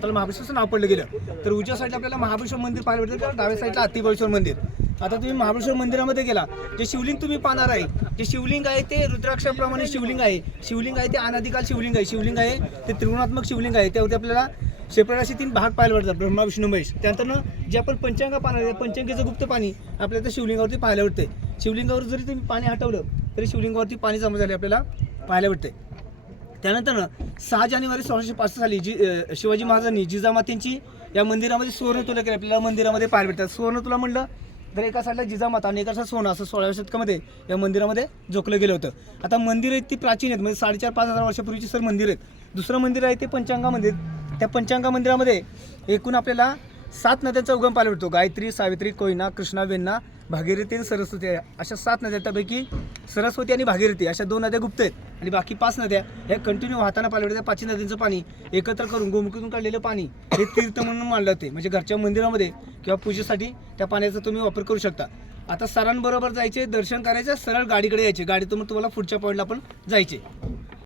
त्याला महाबळेश्वरचं नाव पडलं गेलं. तर उजव्या साईडला आपल्याला महाबळेश्वर मंदिर पाहायला भेटतं, तर डाव्या साईडला अतिबळेश्वर मंदिर. आता तुम्ही महाबळेश्वर मंदिरामध्ये गेला, जे शिवलिंग तुम्ही पाहणार आहे, जे शिवलिंग आहे ते रुद्राक्षाप्रमाणे शिवलिंग आहे. शिवलिंग आहे ते अनादिकाल शिवलिंग आहे. शिवलिंग आहे ते त्रिगुणात्मक शिवलिंग आहे. त्यावरती आपल्याला सेपरेट असे 3 भाग पाहायला भेटतात, ब्रह्मा विष्णू महेश. त्यानंतर जे आपण पंचांग पाहणार आहे, पंचांगीचं गुप्त पाणी आपल्याला त्या शिवलिंगावरती पाहायला भेटते. शिवलिंगावर जरी तुम्ही पाणी हटवलं तरी शिवलिंगावरती पाणी जमा झाले आपल्याला पाहायला भेटते. त्यानंतर 6 जानेवारी 1605 साली शिवाजी महाराजांनी जिजामातेंची या मंदिरामध्ये सुवर्णतुला केली. आपल्याला मंदिरामध्ये पाहायला भेटतात. सुवर्णतुला म्हणलं तर एका साईडला जिजामाता आणि एका साईडला सोनं असं 16व्या शतकामध्ये या मंदिरामध्ये झोकलं गेलं होतं. आता मंदिर आहेत ती प्राचीन आहेत, म्हणजे 4,500-5,000 वर्षापूर्वीची सर मंदिर आहेत. दुसरं मंदिर आहे ते पंचांगा मंदिर. त्या पंचांगा मंदिरामध्ये एकूण आपल्याला 7 नद्यांचा उगम पाहायला भेटतो. गायत्री, सावित्री, कोयना, कृष्णा, वेण्णा, भागीरथी आणि सरस्वती आहे. अशा 7 नद्या, त्यापैकी सरस्वती आणि भागीरथी अशा 2 नद्या गुप्त आहेत आणि बाकी 5 नद्या ह्या कंटिन्यू वाहताना पाहायला भेटतात. 5 नद्यांचं पाणी एकत्र करून गोमुखीतून काढलेलं पाणी हे तीर्थ म्हणून मानलं जाते. म्हणजे घरच्या मंदिरामध्ये किंवा पूजेसाठी त्या पाण्याचा तुम्ही वापर करू शकता. आता सरांबरोबर जायचे, दर्शन करायचं, सरळ गाडीकडे यायचे. गाडीतून तुम्हाला पुढच्या पॉईंटला पण जायचे.